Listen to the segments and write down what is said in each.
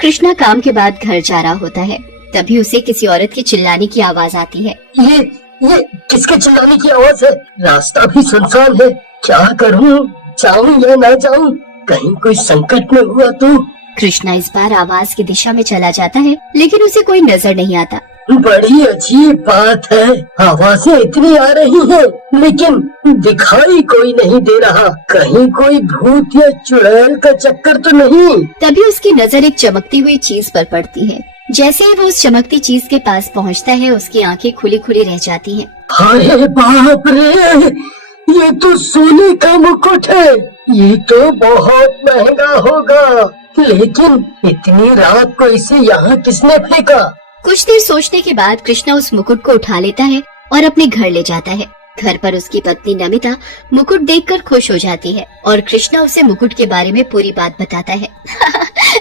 कृष्णा काम के बाद घर जा रहा होता है, तभी उसे किसी औरत के चिल्लाने की आवाज आती है। ये किसके चिल्लाने की आवाज है? रास्ता भी सुनसान है, क्या करूं? जाऊं या ना जाऊं? कहीं कोई संकट में हुआ तो? कृष्णा इस बार आवाज की दिशा में चला जाता है, लेकिन उसे कोई नजर नहीं आता। बड़ी अजीब बात है, आवाजें इतनी आ रही हैं, लेकिन दिखाई कोई नहीं दे रहा। कहीं कोई भूत या चुड़ैल का चक्कर तो नहीं? तभी उसकी नजर एक चमकती हुई चीज पर पड़ती है। जैसे ही वो उस चमकती चीज के पास पहुंचता है, उसकी आंखें खुली खुली रह जाती हैं। अरे बाप रे, ये तो सोने का मुकुट है। ये तो बहुत महंगा होगा, लेकिन इतनी रात को इसे यहाँ किसने फेंका? कुछ देर सोचने के बाद कृष्णा उस मुकुट को उठा लेता है और अपने घर ले जाता है। घर पर उसकी पत्नी नमिता मुकुट देखकर खुश हो जाती है और कृष्णा उसे मुकुट के बारे में पूरी बात बताता है।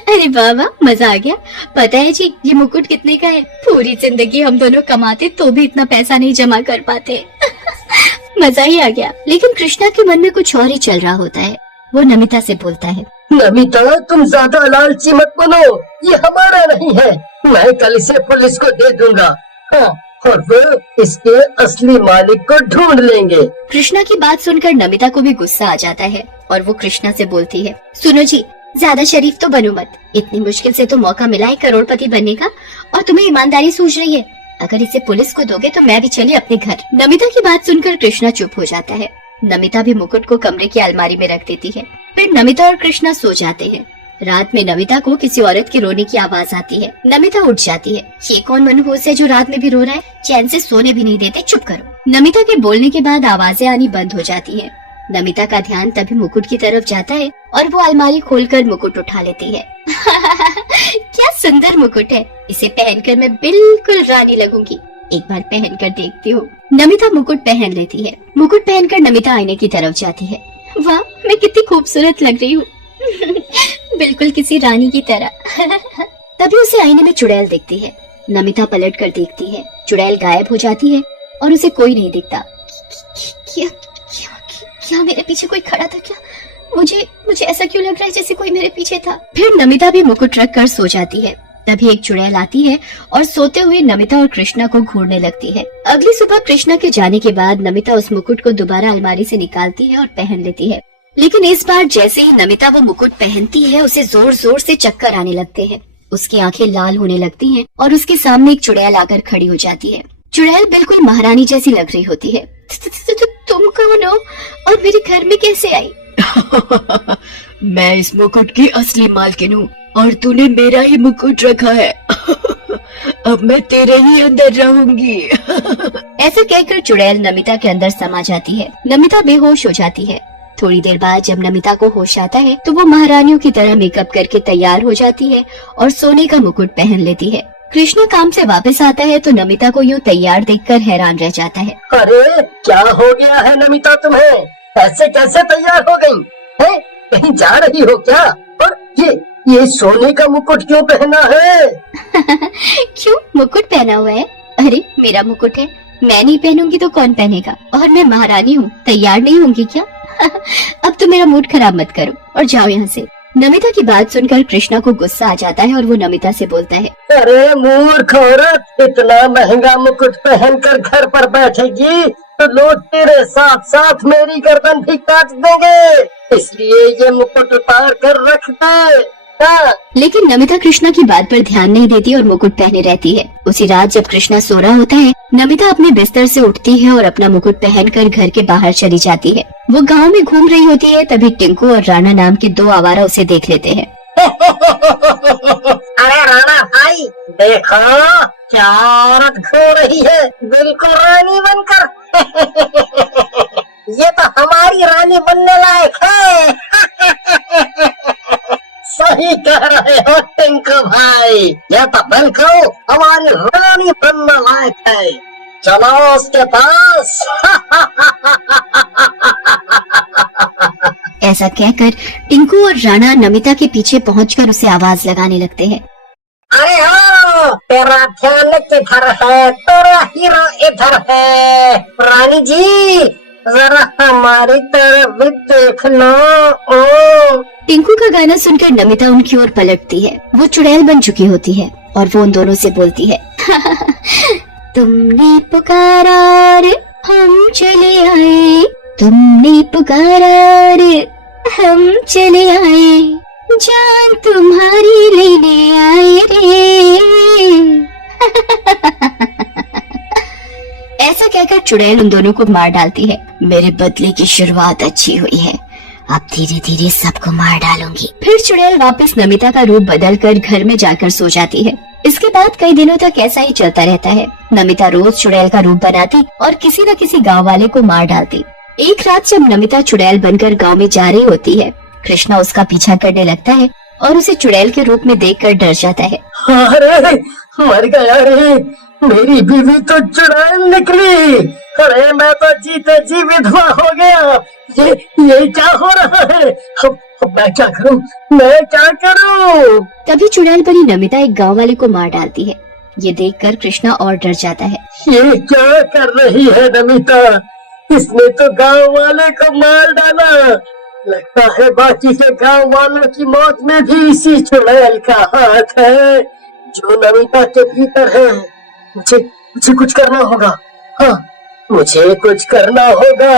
अरे बाबा, मजा आ गया। पता है जी, ये मुकुट कितने का है? पूरी जिंदगी हम दोनों कमाते तो भी इतना पैसा नहीं जमा कर पाते। मजा ही आ गया। लेकिन कृष्णा के मन में कुछ और ही चल रहा होता है। वो नमिता से बोलता है, नमिता, तुम ज्यादा लालची मत बनो, ये हमारा नहीं है। मैं कल इसे पुलिस को दे दूंगा, हाँ, और वो इसके असली मालिक को ढूंढ लेंगे। कृष्णा की बात सुनकर नमिता को भी गुस्सा आ जाता है और वो कृष्णा से बोलती है, सुनो जी, ज्यादा शरीफ तो बनो मत। इतनी मुश्किल से तो मौका मिला है करोड़पति बनने का, और तुम्हें ईमानदारी सूझ रही है। अगर इसे पुलिस को दोगे तो मैं भी चली अपने घर। नमिता की बात सुनकर कृष्णा चुप हो जाता है। नमिता भी मुकुट को कमरे की अलमारी में रख देती है। फिर नमिता और कृष्णा सो जाते हैं। रात में नमिता को किसी औरत के रोने की आवाज आती है। नमिता उठ जाती है। ये कौन मनहूस है जो रात में भी रो रहा है? चैन से सोने भी नहीं देते, चुप करो। नमिता के बोलने के बाद आवाजें आनी बंद हो जाती है। नमिता का ध्यान तभी मुकुट की तरफ जाता है और वो अलमारी खोलकर मुकुट उठा लेती है। क्या सुंदर मुकुट है, इसे पहनकर मैं बिल्कुल रानी लगूंगी। एक बार पहनकर देखती हूँ। नमिता मुकुट पहन लेती है। मुकुट पहनकर नमिता आईने की तरफ जाती है। वाह, मैं कितनी खूबसूरत लग रही हूँ। बिल्कुल किसी रानी की तरह। तभी उसे आईने में चुड़ैल दिखती है। नमिता पलट कर देखती है। चुड़ैल गायब हो जाती है और उसे कोई नहीं दिखता। क्या मेरे पीछे कोई खड़ा था क्या? मुझे ऐसा क्यों लग रहा है जैसे कोई मेरे पीछे था? फिर नमिता भी मुकुट रख कर सो जाती है। तभी एक चुड़ैल आती है और सोते हुए नमिता और कृष्णा को घूरने लगती है। अगली सुबह कृष्णा के जाने के बाद नमिता उस मुकुट को दोबारा अलमारी से निकालती है और पहन लेती है। लेकिन इस बार जैसे ही नमिता वो मुकुट पहनती है, उसे जोर जोर से चक्कर आने लगते हैं। उसकी आंखें लाल होने लगती हैं और उसके सामने एक चुड़ैल आकर खड़ी हो जाती है। चुड़ैल बिल्कुल महारानी जैसी लग रही होती है। तुम कौन हो और मेरे घर में कैसे आई? मैं इस मुकुट की असली मालकिन हूँ और तूने मेरा ही मुकुट रखा है। अब मैं तेरे ही अंदर रहूंगी। ऐसा कहकर चुड़ैल नमिता के अंदर समा जाती है। नमिता बेहोश हो जाती है। थोड़ी देर बाद जब नमिता को होश आता है तो वो महारानियों की तरह मेकअप करके तैयार हो जाती है और सोने का मुकुट पहन लेती है। कृष्णा काम से वापस आता है तो नमिता को यूँ तैयार देखकर हैरान रह जाता है। अरे क्या हो गया है नमिता तुम्हें? ऐसे कैसे तैयार हो गई है? कहीं जा रही हो क्या? और ये सोने का मुकुट क्यों पहना है? क्यों मुकुट पहना हुआ है? अरे मेरा मुकुट है, मैं नहीं पहनूंगी तो कौन पहनेगा? और मैं महारानी हूँ, तैयार नहीं होंगी क्या? अब तो मेरा मूड खराब मत करो और जाओ यहाँ से। नमिता की बात सुनकर कृष्णा को गुस्सा आ जाता है और वो नमिता से बोलता है, अरे मूर्ख औरत, इतना महंगा मुकुट पहनकर घर पर बैठेगी तो लोग तेरे साथ साथ मेरी गर्दन भी काट देंगे, इसलिए ये मुकुट उतार कर रख दे। लेकिन नमिता कृष्णा की बात पर ध्यान नहीं देती और मुकुट पहने रहती है। उसी रात जब कृष्णा सो रहा होता है, नमिता अपने बिस्तर से उठती है और अपना मुकुट पहनकर घर के बाहर चली जाती है। वो गांव में घूम रही होती है, तभी टिंकू और राणा नाम के दो आवारा उसे देख लेते हैं। अरे राणा भाई, देखो क्या औरत घूम रही है, बिल्कुल रानी बनकर। ये तो हमारी रानी बनने लायक है। सही कह रहे हो टिंकू भाई, ये तो बिल्कुल हमारी रानी बनने लायक है। चलो उसके पास। ऐसा कहकर टिंकू और राणा नमिता के पीछे पहुंचकर उसे आवाज लगाने लगते हैं। अरे हो, तेरा ध्यान किधर है? तेरा हीरो इधर है। रानी जी, जरा हमारी तरफ भी देख लो। ओ टिंकू का गाना सुनकर नमिता उनकी ओर पलटती है। वो चुड़ैल बन चुकी होती है और वो उन दोनों से बोलती है तुमने पुकारा रे हम चले आए, तुमने पुकारा रे हम चले आए, जान तुम्हारी लेने आए रे। ऐसा कहकर चुड़ैल उन दोनों को मार डालती है। मेरे बदले की शुरुआत अच्छी हुई है, अब धीरे धीरे सबको मार डालूंगी। फिर चुड़ैल वापस नमिता का रूप बदलकर घर में जाकर सो जाती है। इसके बाद कई दिनों तक ऐसा ही चलता रहता है। नमिता रोज चुड़ैल का रूप बनाती और किसी न किसी गांव वाले को मार डालती। एक रात जब नमिता चुड़ैल बनकर गांव में जा रही होती है, कृष्णा उसका पीछा करने लगता है और उसे चुड़ैल के रूप में देखकर डर जाता है। अरे मर गया रे, मेरी बीवी तो चुड़ैल निकली। अरे मैं तो जीते जी विधवा हो गया। ये क्या हो रहा है? अब मैं क्या करूं, मैं क्या करूं? तभी चुड़ैल बनी नमिता एक गांव वाले को मार डालती है। ये देखकर कृष्णा और डर जाता है। ये क्या कर रही है नमिता? इसने तो गांव वाले को मार डाला। लगता है बाकी के गांव वालों की मौत में भी इसी चुड़ैल का हाथ है जो नमिता के भीतर है। मुझे कुछ करना होगा। हाँ, मुझे कुछ करना होगा।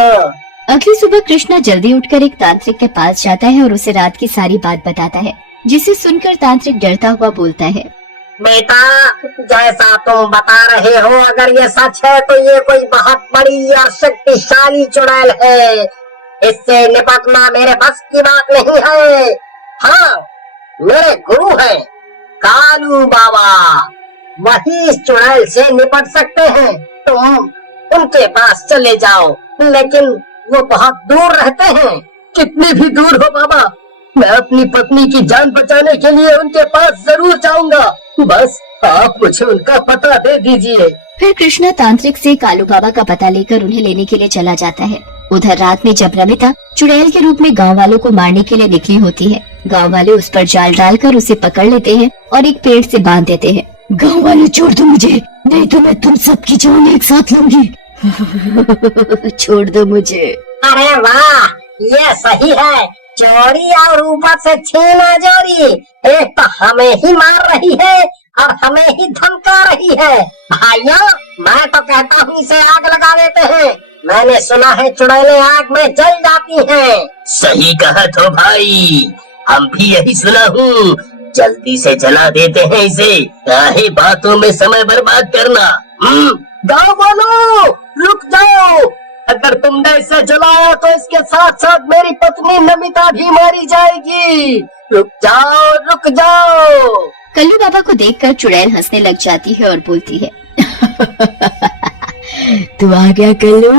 अगली सुबह कृष्णा जल्दी उठकर एक तांत्रिक के पास जाता है और उसे रात की सारी बात बताता है, जिसे सुनकर तांत्रिक डरता हुआ बोलता है। बेटा, जैसा तुम बता रहे हो, अगर ये सच है तो ये कोई बहुत बड़ी और शक्तिशाली चुड़ैल है। इससे निपटना मेरे बस की बात नहीं है। हाँ, मेरे गुरु हैं कालू बाबा, वही इस चुड़ैल से निपट सकते हैं। तुम उनके पास चले जाओ, लेकिन वो बहुत दूर रहते हैं। कितनी भी दूर हो बाबा, मैं अपनी पत्नी की जान बचाने के लिए उनके पास जरूर जाऊंगा। बस आप मुझे उनका पता दे दीजिए। फिर कृष्णा तांत्रिक से कालू बाबा का पता लेकर उन्हें लेने के लिए चला जाता है। उधर रात में जब नमिता चुड़ैल के रूप में गांव वालों को मारने के लिए निकली होती है, गांव वाले उस पर जाल डालकर उसे पकड़ लेते हैं और एक पेड़ से बांध देते हैं। गांव वाले छोड़ दो मुझे, नहीं तो मैं तुम सबकी जान एक साथ लूंगी। छोड़ दो मुझे। अरे वाह, ये सही है। चोरी और ऊपर से छीना जोरी। एक तो हमें ही मार रही है और हमें ही धमका रही है। भाइयों, मैं तो कहता हूँ इसे आग लगा देते हैं। मैंने सुना है चुड़ैलें आग में जल जाती हैं। सही कहा तो भाई, हम भी यही सुना हूँ। जल्दी से जला देते हैं इसे, काहे बातों में समय बर्बाद करना। गाँव वालों, रुक जाओ। अगर तुमने इसे जलाया तो इसके साथ साथ मेरी पत्नी नमिता भी मारी जाएगी। रुक जाओ, रुक जाओ। कल्लू बाबा को देखकर चुड़ैल हंसने लग जाती है और बोलती है। तू आ गया कल्लू।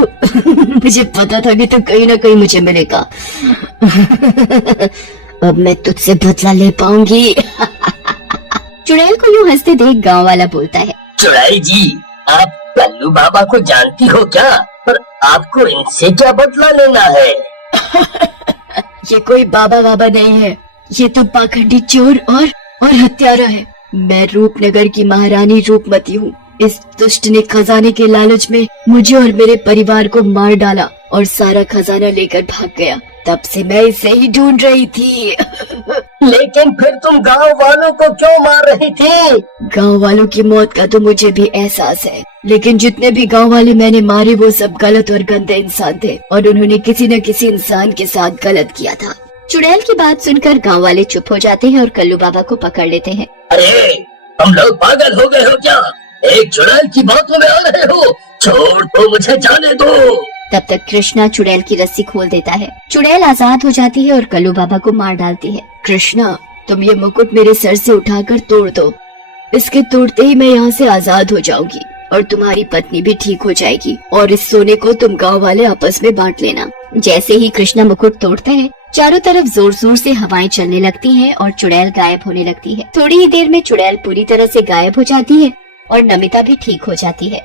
मुझे पता था कि तू कहीं ना कहीं मुझे मिलेगा। अब मैं तुझसे बदला ले पाऊंगी। चुड़ैल को यूँ हंसते देख गांव वाला बोलता है। चुड़ैल जी, आप कल्लू बाबा को जानती हो क्या? पर आपको इनसे क्या बदला लेना है? ये कोई बाबा बाबा नहीं है, ये तो पाखंडी चोर और हत्यारा है। मैं रूपनगर की महारानी रूपमती हूँ। इस दुष्ट ने खजाने के लालच में मुझे और मेरे परिवार को मार डाला और सारा खजाना लेकर भाग गया। तब से मैं इसे ही ढूंढ रही थी। लेकिन फिर तुम गांव वालों को क्यों मार रही थी? गांव वालों की मौत का तो मुझे भी एहसास है, लेकिन जितने भी गांव वाले मैंने मारे वो सब गलत और गंदे इंसान थे और उन्होंने किसी न किसी इंसान के साथ गलत किया था। चुड़ैल की बात सुनकर गांव वाले चुप हो जाते हैं और कल्लू बाबा को पकड़ लेते हैं। अरे, हम लोग पागल हो गए हो क्या? एक चुड़ैल की बातों में आ रहे हो? छोड़ दो, मुझे जाने दो। तब तक कृष्णा चुड़ैल की रस्सी खोल देता है। चुड़ैल आजाद हो जाती है और कल्लू बाबा को मार डालती है। कृष्णा, तुम ये मुकुट मेरे सर से उठाकर तोड़ दो। इसके तोड़ते ही मैं यहाँ से आजाद हो जाऊंगी और तुम्हारी पत्नी भी ठीक हो जाएगी और इस सोने को तुम गांव वाले आपस में बांट लेना। जैसे ही कृष्णा मुकुट तोड़ता है, चारों तरफ जोर जोर से हवाएं चलने लगती हैं और चुड़ैल गायब होने लगती है। थोड़ी ही देर में चुड़ैल पूरी तरह से गायब हो जाती है और नमिता भी ठीक हो जाती है।